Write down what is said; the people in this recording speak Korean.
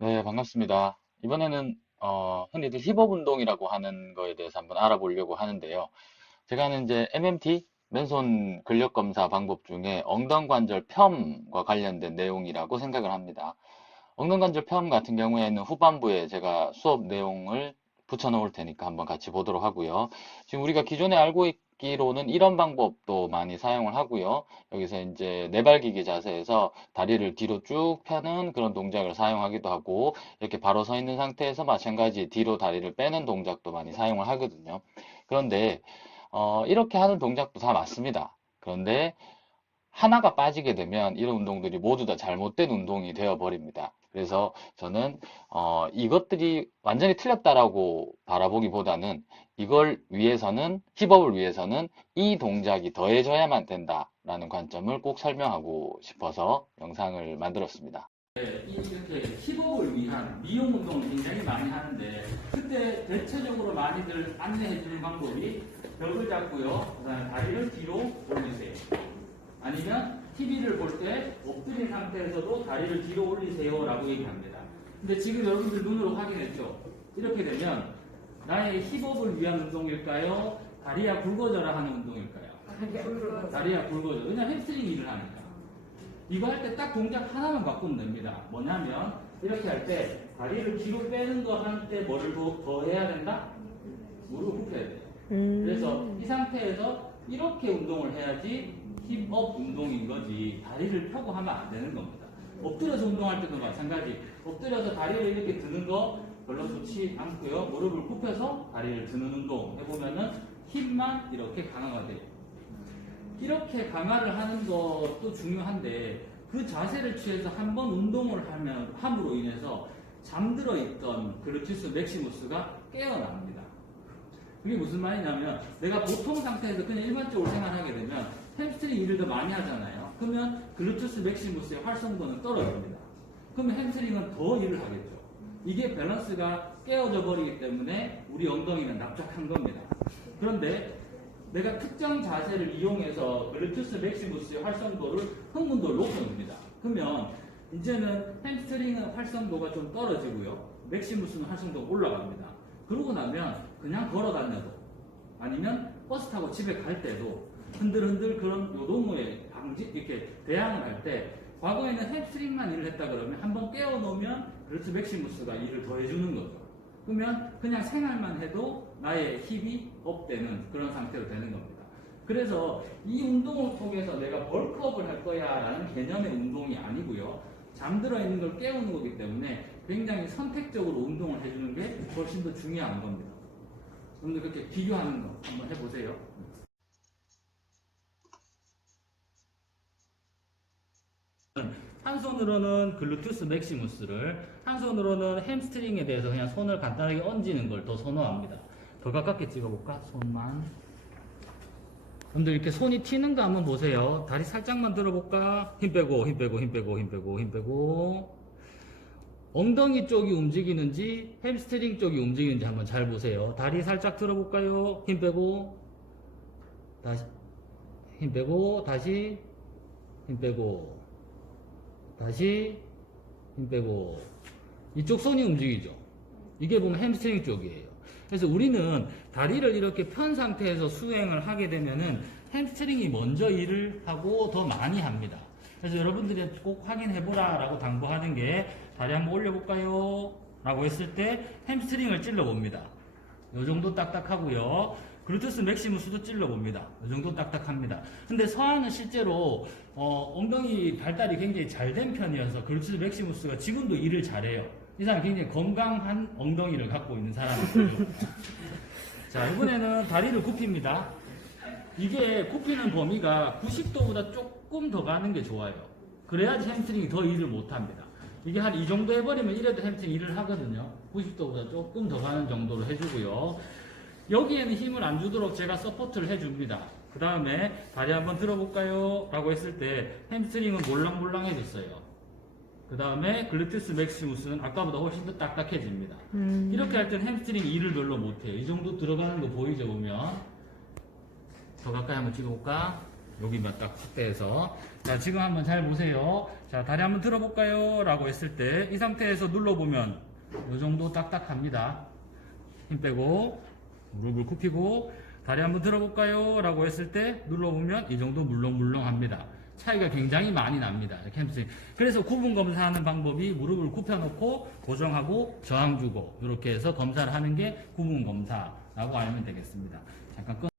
네, 반갑습니다. 이번에는 흔히들 힙업 운동이라고 하는 거에 대해서 한번 알아보려고 하는데요. 제가 하는 이제 MMT, 맨손 근력 검사 방법 중에 엉덩관절 펌과 관련된 내용이라고 생각을 합니다. 엉덩관절 펌 같은 경우에는 후반부에 제가 수업 내용을 붙여놓을 테니까 한번 같이 보도록 하고요. 지금 우리가 기존에 알고 있기로는 이런 방법도 많이 사용을 하고요. 여기서 이제 네발기기 자세에서 다리를 뒤로 쭉 펴는 그런 동작을 사용하기도 하고, 이렇게 바로 서 있는 상태에서 마찬가지 뒤로 다리를 빼는 동작도 많이 사용을 하거든요. 그런데 이렇게 하는 동작도 다 맞습니다. 그런데 하나가 빠지게 되면 이런 운동들이 모두 다 잘못된 운동이 되어 버립니다. 그래서 저는 이것들이 완전히 틀렸다라고 바라보기보다는 이걸 위해서는 힙업을 위해서는 이 동작이 더해져야만 된다라는 관점을 꼭 설명하고 싶어서 영상을 만들었습니다. 이렇게 힙업을 위한 미용 운동을 굉장히 많이 하는데 그때 대체적으로 많이들 안내해 주는 방법이 벽을 잡고요. 그다음에 다리를 뒤로 올리세요. 아니면 TV를 볼 때 엎드린 상태에서도 다리를 뒤로 올리세요라고 얘기합니다. 근데 지금 여러분들 눈으로 확인했죠? 이렇게 되면 나의 힙업을 위한 운동일까요? 다리야 굵어져라 하는 운동일까요? 다리야 굵어져. 왜냐면 햄스트링 일을 하니까. 이거 할 때 딱 동작 하나만 바꾸면 됩니다. 뭐냐면 이렇게 할 때 다리를 뒤로 빼는 거 할 때 뭐를 더 해야 된다? 무릎을 굽혀야 돼요. 그래서 이 상태에서 이렇게 운동을 해야지 힙업 운동인 거지 다리를 펴고 하면 안 되는 겁니다. 엎드려서 운동할 때도 마찬가지. 엎드려서 다리를 이렇게 드는 거 별로 좋지 않고요. 무릎을 굽혀서 다리를 드는 운동 해보면은 힙만 이렇게 강화가 돼요. 이렇게 강화를 하는 것도 중요한데 그 자세를 취해서 한번 운동을 함으로 인해서 잠들어 있던 글루티우스 맥시무스가 깨어납니다. 그게 무슨 말이냐면 내가 보통 상태에서 그냥 일반적으로 생활하게 되면 햄스트링 일을 더 많이 하잖아요. 그러면 글루티우스 맥시무스의 활성도는 떨어집니다. 그러면 햄스트링은 더 일을 하겠죠. 이게 밸런스가 깨어져 버리기 때문에 우리 엉덩이는 납작한 겁니다. 그런데 내가 특정 자세를 이용해서 글루티우스 맥시무스의 활성도를 흥분도를 높여줍니다. 그러면 이제는 햄스트링은 활성도가 좀 떨어지고요. 맥시무스는 활성도가 올라갑니다. 그러고 나면 그냥 걸어 다녀도 아니면 버스 타고 집에 갈 때도 흔들흔들 그런 요동호에 이렇게 대항을 할 때 과거에는 햄스트링만 일을 했다 그러면 한번 깨워놓으면 글루티우스 맥시무스가 일을 더 해주는 거죠. 그러면 그냥 생활만 해도 나의 힙이 업되는 그런 상태로 되는 겁니다. 그래서 이 운동을 통해서 내가 벌크업을 할 거야 라는 개념의 운동이 아니고요. 잠들어 있는 걸 깨우는 거기 때문에 굉장히 선택적으로 운동을 해주는 게 훨씬 더 중요한 겁니다. 여러분들 그렇게 비교하는 거 한번 해보세요. 한 손으로는 글루티우스 맥시무스를, 한 손으로는 햄스트링에 대해서 그냥 손을 간단하게 얹는 걸 더 선호합니다. 더 가깝게 찍어볼까? 손만. 여러분들 이렇게 손이 튀는 거 한번 보세요. 다리 살짝만 들어볼까? 힘 빼고, 힘 빼고, 힘 빼고, 힘 빼고, 힘 빼고. 엉덩이 쪽이 움직이는지 햄스트링 쪽이 움직이는지 한번 잘 보세요. 다리 살짝 들어볼까요? 힘 빼고, 다시, 힘 빼고, 다시, 힘 빼고. 다시 힘 빼고 이쪽 손이 움직이죠. 이게 보면 햄스트링 쪽이에요. 그래서 우리는 다리를 이렇게 편 상태에서 수행을 하게 되면은 햄스트링이 먼저 일을 하고 더 많이 합니다. 그래서 여러분들이 꼭 확인해보라 라고 당부하는 게 다리 한번 올려볼까요? 라고 했을 때 햄스트링을 찔러봅니다. 요 정도 딱딱하고요. 글루테우스 맥시무스도 찔러봅니다. 이 정도 딱딱합니다. 근데 서한은 실제로 엉덩이 발달이 굉장히 잘 된 편이어서 글루테우스 맥시무스가 지금도 일을 잘해요. 이 사람 굉장히 건강한 엉덩이를 갖고 있는 사람이에요. 자, 이번에는 다리를 굽힙니다. 이게 굽히는 범위가 90도보다 조금 더 가는 게 좋아요. 그래야지 햄스트링이 더 일을 못합니다. 이게 한 이 정도 해버리면 이래도 햄스트링 일을 하거든요. 90도보다 조금 더 가는 정도로 해주고요. 여기에는 힘을 안 주도록 제가 서포트를 해줍니다. 그 다음에 다리 한번 들어볼까요? 라고 했을 때 햄스트링은 몰랑몰랑해졌어요. 그 다음에 글루티우스 맥시무스는 아까보다 훨씬 더 딱딱해집니다. 이렇게 할 때는 햄스트링 일을 별로 못해요. 이 정도 들어가는 거 보이죠 보면? 더 가까이 한번 찍어볼까? 여기만 딱 확대해서. 자, 지금 한번 잘 보세요. 자, 다리 한번 들어볼까요? 라고 했을 때, 이 상태에서 눌러보면, 이 정도 딱딱합니다. 힘 빼고, 무릎을 굽히고, 다리 한번 들어볼까요? 라고 했을 때, 눌러보면, 이 정도 물렁물렁 합니다. 차이가 굉장히 많이 납니다. 햄스트링. 그래서 구분 검사하는 방법이 무릎을 굽혀놓고, 고정하고, 저항 주고, 이렇게 해서 검사를 하는 게 구분 검사라고 알면 되겠습니다. 잠깐 끊